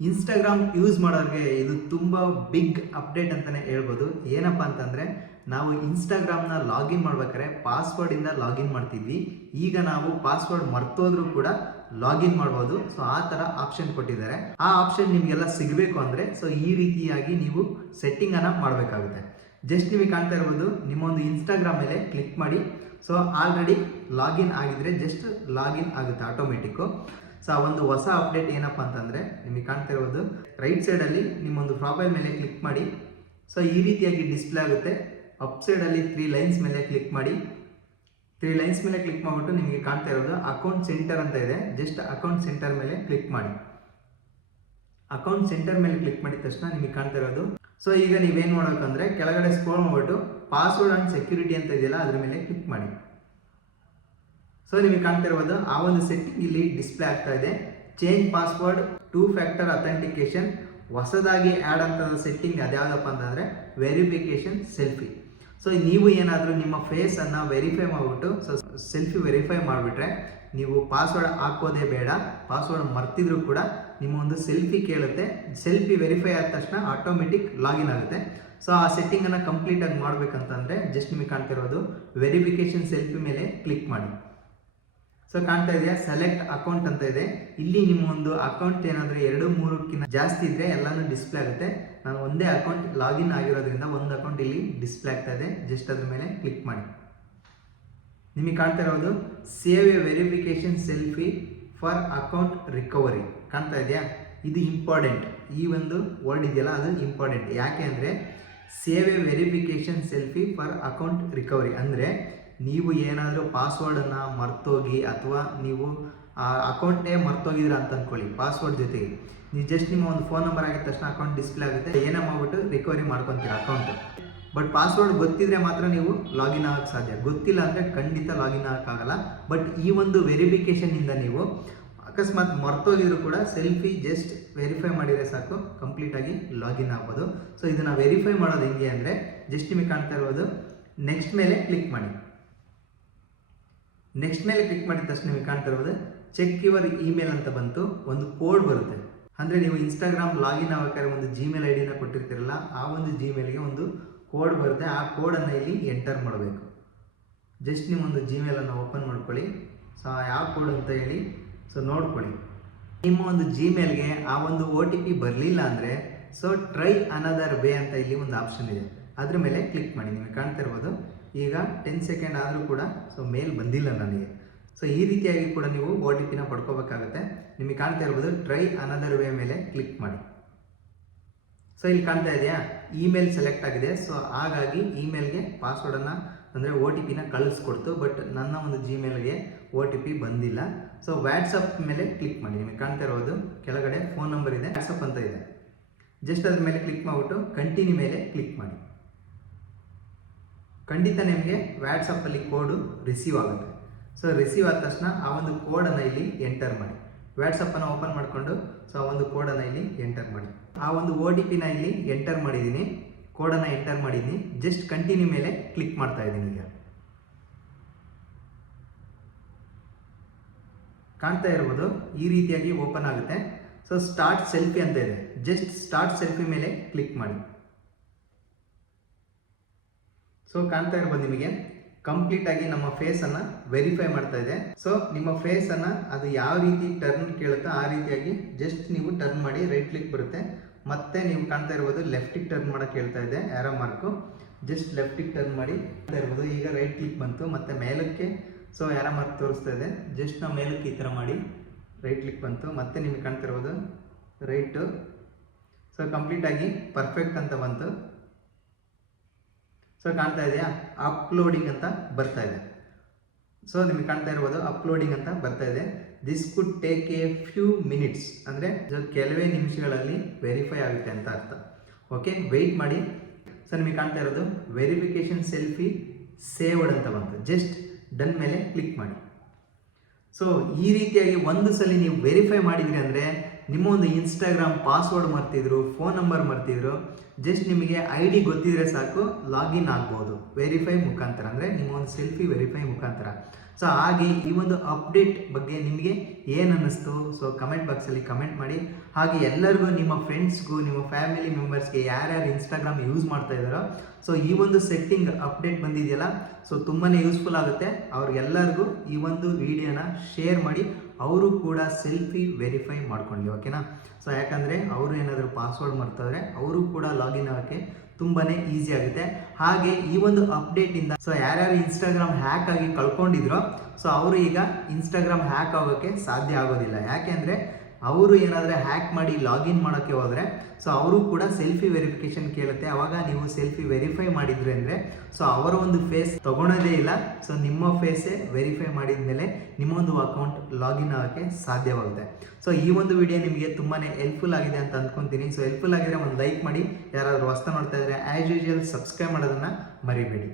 Instagram use ಮಾಡೋರಿಗೆ ಇದು ತುಂಬ ಬಿಗ್ ಅಪ್ಡೇಟ್ ಅಂತಲೇ ಹೇಳ್ಬೋದು. ಏನಪ್ಪ ಅಂತಂದರೆ, ನಾವು ಇನ್ಸ್ಟಾಗ್ರಾಮ್ನ ಲಾಗಿನ್ ಮಾಡ್ಬೇಕಾದ್ರೆ ಪಾಸ್ವರ್ಡಿಂದ ಲಾಗಿನ್ ಮಾಡ್ತಿದ್ವಿ. ಈಗ ನಾವು ಪಾಸ್ವರ್ಡ್ ಮರ್ತೋದ್ರೂ ಕೂಡ ಲಾಗಿನ್ ಮಾಡ್ಬೋದು. ಸೊ ಆ ಥರ ಆಪ್ಷನ್ ಕೊಟ್ಟಿದ್ದಾರೆ. ಆ ಆಪ್ಷನ್ ನಿಮಗೆಲ್ಲ ಸಿಗಬೇಕು ಅಂದರೆ ಈ ರೀತಿಯಾಗಿ ನೀವು ಸೆಟ್ಟಿಂಗನ್ನು ಮಾಡಬೇಕಾಗುತ್ತೆ. ಜಸ್ಟ್ ನಿಮಗೆ ಕಾಣ್ತಾ ಇರ್ಬೋದು, ನಿಮ್ಮೊಂದು ಇನ್ಸ್ಟಾಗ್ರಾಮ್ ಮೇಲೆ ಕ್ಲಿಕ್ ಮಾಡಿ. ಸೊ ಆಲ್ರೆಡಿ ಲಾಗಿನ್ ಆಗಿದ್ರೆ ಜಸ್ಟ್ ಲಾಗಿನ್ ಆಗುತ್ತೆ ಆಟೋಮೆಟಿಕ್ಕು. ಸೊ ಆ ಒಂದು ಹೊಸ ಅಪ್ಡೇಟ್ ಏನಪ್ಪ ಅಂತಂದರೆ, ನಿಮಗೆ ಕಾಣ್ತಾ ಇರೋದು ರೈಟ್ ಸೈಡಲ್ಲಿ ನಿಮ್ಮೊಂದು ಪ್ರೊಫೈಲ್ ಮೇಲೆ ಕ್ಲಿಕ್ ಮಾಡಿ. ಸೊ ಈ ರೀತಿಯಾಗಿ ಡಿಸ್ಪ್ಲೇ ಆಗುತ್ತೆ. ಅಪ್ ಸೈಡಲ್ಲಿ 3 ಲೈನ್ಸ್ ಮೇಲೆ ಕ್ಲಿಕ್ ಮಾಡಿ. 3 ಲೈನ್ಸ್ ಮೇಲೆ ಕ್ಲಿಕ್ ಮಾಡಿಬಿಟ್ಟು ನಿಮಗೆ ಕಾಣ್ತಾ ಇರೋದು ಅಕೌಂಟ್ ಸೆಂಟರ್ ಅಂತ ಇದೆ. ಜಸ್ಟ್ ಅಕೌಂಟ್ ಸೆಂಟರ್ ಮೇಲೆ ಕ್ಲಿಕ್ ಮಾಡಿ. ಅಕೌಂಟ್ ಸೆಂಟರ್ ಮೇಲೆ ಕ್ಲಿಕ್ ಮಾಡಿದ ತಕ್ಷಣ ನಿಮಗೆ ಕಾಣ್ತಾ ಇರೋದು. ಸೊ ಈಗ ನೀವೇನು ಮಾಡಬೇಕಂದ್ರೆ, ಕೆಳಗಡೆ ಸ್ಕ್ರೋಲ್ ಮಾಡಿಬಿಟ್ಟು ಪಾಸ್ವರ್ಡ್ ಆ್ಯಂಡ್ ಸೆಕ್ಯೂರಿಟಿ ಅಂತ ಇದೆಯಲ್ಲ, ಅದ್ರ ಮೇಲೆ ಕ್ಲಿಕ್ ಮಾಡಿ. ಸೊ ನಿಮಗೆ ಕಾಣ್ತಾ ಇರ್ಬೋದು, ಆ ಒಂದು ಸೆಟ್ಟಿಂಗ್ ಇಲ್ಲಿ ಡಿಸ್ಪ್ಲೇ ಆಗ್ತಾ ಇದೆ. Change password 2 factor authentication. ಹೊಸದಾಗಿ ಆ್ಯಡ್ ಅಂತ ಸೆಟ್ಟಿಂಗ್ ಅದ್ಯಾವುದಪ್ಪ ಅಂತಂದರೆ ವೆರಿಫಿಕೇಶನ್ ಸೆಲ್ಫಿ. ಸೊ ನೀವು ಏನಾದರೂ ನಿಮ್ಮ ಫೇಸನ್ನು ವೆರಿಫೈ ಮಾಡಿಬಿಟ್ಟು ಸೆಲ್ಫಿ ವೆರಿಫೈ ಮಾಡಿಬಿಟ್ರೆ ನೀವು ಪಾಸ್ವರ್ಡ್ ಹಾಕೋದೇ ಬೇಡ. ಪಾಸ್ವರ್ಡ್ ಮರ್ತಿದ್ರು ಕೂಡ ನಿಮ್ಮ ಒಂದು ಸೆಲ್ಫಿ ಕೇಳುತ್ತೆ. ಸೆಲ್ಫಿ ವೆರಿಫೈ ಆದ ತಕ್ಷಣ ಆಟೋಮೆಟಿಕ್ ಲಾಗಿನ್ ಆಗುತ್ತೆ. ಸೊ ಆ ಸೆಟ್ಟಿಂಗನ್ನು ಕಂಪ್ಲೀಟಾಗಿ ಮಾಡಬೇಕಂತಂದರೆ ಜಸ್ಟ್ ನಿಮಗೆ ಕಾಣ್ತಿರೋದು ವೆರಿಫಿಕೇಶನ್ ಸೆಲ್ಫಿ ಮೇಲೆ ಕ್ಲಿಕ್ ಮಾಡಿ. ಸೊ ಕಾಣ್ತಾ ಇದೆಯಾ, ಸೆಲೆಕ್ಟ್ ಅಕೌಂಟ್ ಅಂತ ಇದೆ. ಇಲ್ಲಿ ನಿಮ್ಮ ಒಂದು ಅಕೌಂಟ್ ಏನಾದರೂ 2-3ಕ್ಕಿಂತ ಜಾಸ್ತಿ ಇದ್ದರೆ ಎಲ್ಲನೂ ಡಿಸ್ಪ್ಲೇ ಆಗುತ್ತೆ. ನಾನು ಒಂದೇ ಅಕೌಂಟ್ ಲಾಗಿನ್ ಆಗಿರೋದ್ರಿಂದ ಒಂದು ಅಕೌಂಟ್ ಇಲ್ಲಿ ಡಿಸ್ಪ್ಲೇ ಆಗ್ತಾ ಇದೆ. ಜಸ್ಟ್ ಅದ್ರ ಮೇಲೆ ಕ್ಲಿಕ್ ಮಾಡಿ. ನಿಮಗೆ ಕಾಣ್ತಾ ಇರೋದು save A verification selfie for account recovery ಕಾಣ್ತಾ ಇದೆಯಾ. ಇದು ಇಂಪಾರ್ಟೆಂಟ್. ಈ ಒಂದು ವರ್ಡ್ ಇದೆಯಲ್ಲ, ಅದು ಇಂಪಾರ್ಟೆಂಟ್. ಯಾಕೆ ಅಂದರೆ save A verification selfie for account recovery ಅಂದರೆ, ನೀವು ಏನಾದರೂ ಪಾಸ್ವರ್ಡನ್ನು ಮರ್ತೋಗಿ ಅಥವಾ ನೀವು ಆ ಅಕೌಂಟೇ ಮರ್ತೋಗಿದ್ರ ಅಂತ ಅಂದ್ಕೊಳ್ಳಿ, ಪಾಸ್ವರ್ಡ್ ಜೊತೆಗೆ ನೀವು ಜಸ್ಟ್ ನಿಮ್ಮ ಒಂದು ಫೋನ್ ನಂಬರ್ ಆಗಿದ ತಕ್ಷಣ ಅಕೌಂಟ್ ಡಿಸ್ಪ್ಲೇ ಆಗುತ್ತೆ. ಏನೇ ಮಾಡಿಬಿಟ್ಟು ರಿಕವರಿ ಮಾಡ್ಕೊತೀರ ಅಕೌಂಟ್. ಬಟ್ ಪಾಸ್ವರ್ಡ್ ಗೊತ್ತಿದ್ರೆ ಮಾತ್ರ ನೀವು ಲಾಗಿನ್ ಆಗೋಕ್ಕೆ ಸಾಧ್ಯ. ಗೊತ್ತಿಲ್ಲ ಅಂದರೆ ಖಂಡಿತ ಲಾಗಿನ್ ಆಗೋಕ್ಕಾಗಲ್ಲ. ಬಟ್ ಈ ಒಂದು ವೆರಿಫಿಕೇಷನಿಂದ ನೀವು ಅಕಸ್ಮಾತ್ ಮರ್ತೋಗಿದ್ರು ಕೂಡ ಸೆಲ್ಫಿ ಜಸ್ಟ್ ವೆರಿಫೈ ಮಾಡಿದರೆ ಸಾಕು, ಕಂಪ್ಲೀಟಾಗಿ ಲಾಗಿನ್ ಆಗ್ಬೋದು. ಸೊ ಇದನ್ನು ವೆರಿಫೈ ಮಾಡೋದು ಹೆಂಗೆ ಅಂದರೆ, ಜಸ್ಟ್ ನಿಮಗೆ ಕಾಣ್ತಾ ಇರ್ಬೋದು, ನೆಕ್ಸ್ಟ್ ಮೇಲೆ ಕ್ಲಿಕ್ ಮಾಡಿ. ನೆಕ್ಸ್ಟ್ ಮೇಲೆ ಕ್ಲಿಕ್ ಮಾಡಿದ ತಕ್ಷಣ ನಿಮಗೆ ಕಾಣ್ತಾ ಇರ್ಬೋದು ಚೆಕ್ ಯುವರ್ ಇಮೇಲ್ ಅಂತ ಬಂತು. ಒಂದು ಕೋಡ್ ಬರುತ್ತೆ. ಅಂದರೆ ನೀವು ಇನ್ಸ್ಟಾಗ್ರಾಮ್ ಲಾಗಿನ್ ಆಗಬೇಕಾದ್ರೆ ಒಂದು ಜಿಮೇಲ್ ಐ ಡಿನ ಕೊಟ್ಟಿರ್ತೀರಲ್ಲ, ಆ ಒಂದು ಜಿಮೇಲ್ಗೆ ಒಂದು ಕೋಡ್ ಬರುತ್ತೆ. ಆ ಕೋಡನ್ನು ಇಲ್ಲಿ ಎಂಟರ್ ಮಾಡಬೇಕು. ಜಸ್ಟ್ ನಿಮ್ಮೊಂದು ಜಿಮೇಲನ್ನು ಓಪನ್ ಮಾಡ್ಕೊಳ್ಳಿ. ಸೊ ಯಾವ ಕೋಡ್ ಅಂತ ಹೇಳಿ ನೋಡ್ಕೊಳ್ಳಿ. ನಿಮ್ಮ ಒಂದು ಜಿಮೇಲ್ಗೆ ಆ ಒಂದು OTP ಬರಲಿಲ್ಲ ಅಂದರೆ ಟ್ರೈ ಅನದರ್ ವೇ ಅಂತ ಇಲ್ಲಿ ಒಂದು ಆಪ್ಷನ್ ಇದೆ. ಅದ್ರ ಮೇಲೆ ಕ್ಲಿಕ್ ಮಾಡಿ. ನಿಮಗೆ ಕಾಣ್ತಾ ಇರ್ಬೋದು, ಈಗ 10 ಸೆಕೆಂಡ್ ಆದರೂ ಕೂಡ ಮೇಲ್ ಬಂದಿಲ್ಲ ನನಗೆ. ಸೊ ಈ ರೀತಿಯಾಗಿ ಕೂಡ ನೀವು OTPನ ಪಡ್ಕೋಬೇಕಾಗುತ್ತೆ. ನಿಮಗೆ ಕಾಣ್ತಾ ಇರ್ಬೋದು, ಟ್ರೈ ಅನದರ್ ವೇ ಮೇಲೆ ಕ್ಲಿಕ್ ಮಾಡಿ. ಸೊ ಇಲ್ಲಿ ಕಾಣ್ತಾ ಇದೆಯಾ, ಇಮೇಲ್ ಸೆಲೆಕ್ಟ್ ಆಗಿದೆ. ಸೊ ಹಾಗಾಗಿ ಇಮೇಲ್ಗೆ ಪಾಸ್ವರ್ಡನ್ನು ಅಂದರೆ OTPನ ಕಳಿಸ್ಕೊಡ್ತು. ಬಟ್ ನನ್ನ ಒಂದು ಜಿಮೇಲ್ಗೆ OTP ಬಂದಿಲ್ಲ. ಸೊ ವಾಟ್ಸಪ್ ಮೇಲೆ ಕ್ಲಿಕ್ ಮಾಡಿ. ನಿಮಗೆ ಕಾಣ್ತಾ ಇರೋದು ಕೆಳಗಡೆ ಫೋನ್ ನಂಬರ್ ಇದೆ, ವಾಟ್ಸಪ್ ಅಂತ ಇದೆ. ಜಸ್ಟ್ ಅದ್ರ ಮೇಲೆ ಕ್ಲಿಕ್ ಮಾಡಿಬಿಟ್ಟು ಕಂಟಿನ್ಯೂ ಮೇಲೆ ಕ್ಲಿಕ್ ಮಾಡಿ. ಖಂಡಿತ ನಿಮಗೆ ವಾಟ್ಸಪ್ಪಲ್ಲಿ ಕೋಡು ರಿಸೀವ್ ಆಗುತ್ತೆ. ಸೊ ರಿಸೀವ್ ಆದ ತಕ್ಷಣ ಆ ಒಂದು ಕೋಡನ್ನು ಇಲ್ಲಿ ಎಂಟರ್ ಮಾಡಿ. ವಾಟ್ಸಪ್ಪನ್ನು ಓಪನ್ ಮಾಡಿಕೊಂಡು ಆ ಒಂದು ಕೋಡನ್ನು ಇಲ್ಲಿ ಎಂಟರ್ ಮಾಡಿ. ಆ ಒಂದು OTPನ ಇಲ್ಲಿ ಎಂಟರ್ ಮಾಡಿದ್ದೀನಿ, ಕೋಡನ್ನು ಎಂಟರ್ ಮಾಡಿದ್ದೀನಿ. ಜಸ್ಟ್ ಕಂಟಿನ್ಯೂ ಮೇಲೆ ಕ್ಲಿಕ್ ಮಾಡ್ತಾ ಇದ್ದೀನಿ. ಈಗ ಕಾಣ್ತಾ ಇರ್ಬೋದು, ಈ ರೀತಿಯಾಗಿ ಓಪನ್ ಆಗುತ್ತೆ. ಸೊ ಸ್ಟಾರ್ಟ್ ಸೆಲ್ಫಿ ಅಂತ ಇದೆ. ಜಸ್ಟ್ ಸ್ಟಾರ್ಟ್ ಸೆಲ್ಫಿ ಮೇಲೆ ಕ್ಲಿಕ್ ಮಾಡಿ. ಸೊ ಕಾಣ್ತಾ ಇರ್ಬೋದು, ನಿಮಗೆ ಕಂಪ್ಲೀಟಾಗಿ ನಮ್ಮ ಫೇಸನ್ನು ವೆರಿಫೈ ಮಾಡ್ತಾ ಇದೆ. ಸೊ ನಿಮ್ಮ ಫೇಸನ್ನು ಅದು ಯಾವ ರೀತಿ ಟರ್ನ್ ಕೇಳುತ್ತೋ ಆ ರೀತಿಯಾಗಿ ಜಸ್ಟ್ ನೀವು ಟರ್ನ್ ಮಾಡಿ. ರೈಟ್ ಕ್ಲಿಕ್ ಬರುತ್ತೆ. ಮತ್ತೆ ನೀವು ಕಾಣ್ತಾ ಇರ್ಬೋದು, ಲೆಫ್ಟಿಗೆ ಟರ್ನ್ ಮಾಡೋಕ್ಕೆ ಹೇಳ್ತಾ ಇದೆ ಆರೋ ಮಾರ್ಕು. ಜಸ್ಟ್ ಲೆಫ್ಟಿಗೆ ಟರ್ನ್ ಮಾಡಿ ಕಾಣ್ತಾ ಇರ್ಬೋದು. ಈಗ ರೈಟ್ ಕ್ಲಿಕ್ ಬಂತು. ಮತ್ತು ಮೇಲಕ್ಕೆ ಆರೋ ಮಾರ್ಕ್ ತೋರಿಸ್ತಾ ಇದೆ. ಜಸ್ಟ್ ನಾವು ಮೇಲಕ್ಕೆ ಈ ಥರ ಮಾಡಿ ರೈಟ್ ಕ್ಲಿಕ್ ಬಂತು. ಮತ್ತೆ ನಿಮಗೆ ಕಾಣ್ತಾ ಇರ್ಬೋದು ರೈಟು. ಸೊ ಕಂಪ್ಲೀಟಾಗಿ ಪರ್ಫೆಕ್ಟ್ ಅಂತ ಬಂತು. ಸೊ ಕಾಣ್ತಾ ಇದೆಯಾ, ಅಪ್ಲೋಡಿಂಗ್ ಅಂತ ಬರ್ತಾ ಇದೆ. ಸೊ ನಿಮಗೆ ಕಾಣ್ತಾ ಇರ್ಬೋದು, ಅಪ್ಲೋಡಿಂಗ್ ಅಂತ ಬರ್ತಾ ಇದೆ. This could take A few minutes ಅಂದರೆ ಕೆಲವೇ ನಿಮಿಷಗಳಲ್ಲಿ ವೆರಿಫೈ ಆಗುತ್ತೆ ಅಂತ ಅರ್ಥ. ಓಕೆ, ವೆಯ್ಟ್ ಮಾಡಿ. ಸೊ ನಿಮಗೆ ಕಾಣ್ತಾ ಇರೋದು ವೆರಿಫಿಕೇಶನ್ ಸೆಲ್ಫಿ ಸೇವ್ಡ್ ಅಂತ ಬಂತು. ಜಸ್ಟ್ ಡನ್ ಮೇಲೆ ಕ್ಲಿಕ್ ಮಾಡಿ. ಸೊ ಈ ರೀತಿಯಾಗಿ ಒಂದು ಸಲ ನೀವು ವೆರಿಫೈ ಮಾಡಿದ್ರಿ ಅಂದರೆ, ನಿಮ್ಮ ಒಂದು ಇನ್ಸ್ಟಾಗ್ರಾಮ್ ಪಾಸ್ವರ್ಡ್ ಮರ್ತಿದ್ರು, ಫೋನ್ ನಂಬರ್ ಮರ್ತಿದ್ರು, ಜಸ್ಟ್ ನಿಮಗೆ ID ಗೊತ್ತಿದ್ರೆ ಸಾಕು, ಲಾಗಿನ್ ಆಗ್ಬೋದು ವೆರಿಫೈ ಮುಖಾಂತರ. ಅಂದರೆ ನಿಮ್ಮ ಒಂದು ಸೆಲ್ಫಿ ವೆರಿಫೈ ಮುಖಾಂತರ. ಸೊ ಹಾಗೆ ಈ ಒಂದು ಅಪ್ಡೇಟ್ ಬಗ್ಗೆ ನಿಮಗೆ ಏನು ಅನ್ನಿಸ್ತು ಸೊ ಕಮೆಂಟ್ ಬಾಕ್ಸಲ್ಲಿ ಕಮೆಂಟ್ ಮಾಡಿ. ಹಾಗೆ ಎಲ್ಲರಿಗೂ ನಿಮ್ಮ ಫ್ರೆಂಡ್ಸ್ಗೂ ನಿಮ್ಮ ಫ್ಯಾಮಿಲಿ ಮೆಂಬರ್ಸ್ಗೆ ಯಾರ್ಯಾರು ಇನ್ಸ್ಟಾಗ್ರಾಮ್ ಯೂಸ್ ಮಾಡ್ತಾ ಇದ್ದಾರೋ ಸೊ ಈ ಒಂದು ಸೆಟ್ಟಿಂಗ್ ಅಪ್ಡೇಟ್ ಬಂದಿದೆಯಲ್ಲ ಸೊ ತುಂಬಾ ಯೂಸ್ಫುಲ್ ಆಗುತ್ತೆ. ಅವ್ರಿಗೆಲ್ಲರಿಗೂ ಈ ಒಂದು ವಿಡಿಯೋನ ಶೇರ್ ಮಾಡಿ, ಅವರು ಕೂಡ ಸೆಲ್ಫಿ ವೆರಿಫೈ ಮಾಡ್ಕೊಳ್ಳಿ, ಓಕೆನಾ. ಸೊ ಯಾಕಂದರೆ ಅವರು ಏನಾದರೂ ಪಾಸ್ವರ್ಡ್ ಮರ್ತಂದರೆ ಅವರು ಕೂಡ ಲಾಗಿನ್ ಆಗೋಕ್ಕೆ ತುಂಬಾ ಈಸಿ ಆಗುತ್ತೆ. ಹಾಗೆ ಈ ಒಂದು ಅಪ್ಡೇಟಿಂದ ಸೊ ಯಾರ್ಯಾರು ಇನ್ಸ್ಟಾಗ್ರಾಮ್ ಹ್ಯಾಕ್ ಆಗಿ ಕಳ್ಕೊಂಡಿದ್ರೋ ಸೊ ಅವರು ಈಗ ಇನ್ಸ್ಟಾಗ್ರಾಮ್ ಹ್ಯಾಕ್ ಆಗೋಕ್ಕೆ ಸಾಧ್ಯ ಆಗೋದಿಲ್ಲ. ಯಾಕೆಂದರೆ ಅವರು ಏನಾದರೂ ಹ್ಯಾಕ್ ಮಾಡಿ ಲಾಗಿನ್ ಮಾಡೋಕ್ಕೆ ಹೋದರೆ ಸೊ ಅವರು ಕೂಡ ಸೆಲ್ಫಿ ವೆರಿಫಿಕೇಶನ್ ಕೇಳುತ್ತೆ. ಅವಾಗ ನೀವು ಸೆಲ್ಫಿ ವೆರಿಫೈ ಮಾಡಿದ್ರಿ ಅಂದರೆ ಸೊ ಅವರ ಒಂದು ಫೇಸ್ ತೊಗೊಳೋದೇ ಇಲ್ಲ. ಸೊ ನಿಮ್ಮ ಫೇಸೇ ವೆರಿಫೈ ಮಾಡಿದ ಮೇಲೆ ನಿಮ್ಮೊಂದು ಅಕೌಂಟ್ ಲಾಗಿನ್ ಆಗೋಕ್ಕೆ ಸಾಧ್ಯವಾಗುತ್ತೆ. ಸೊ ಈ ಒಂದು ವಿಡಿಯೋ ನಿಮಗೆ ತುಂಬಾ ಹೆಲ್ಪ್ಫುಲ್ ಆಗಿದೆ ಅಂತ ಅಂದ್ಕೊತೀನಿ. ಸೊ ಹೆಲ್ಪ್ಫುಲ್ ಆಗಿದ್ರೆ ಒಂದು ಲೈಕ್ ಮಾಡಿ, ಯಾರಾದರೂ ಹೊಸ್ತಾ ನೋಡ್ತಾ ಇದ್ದರೆ ಆ್ಯಸ್ ಯೂಶುವಲ್ ಸಬ್ಸ್ಕ್ರೈಬ್ ಮಾಡೋದನ್ನು ಮರಿಬೇಡಿ.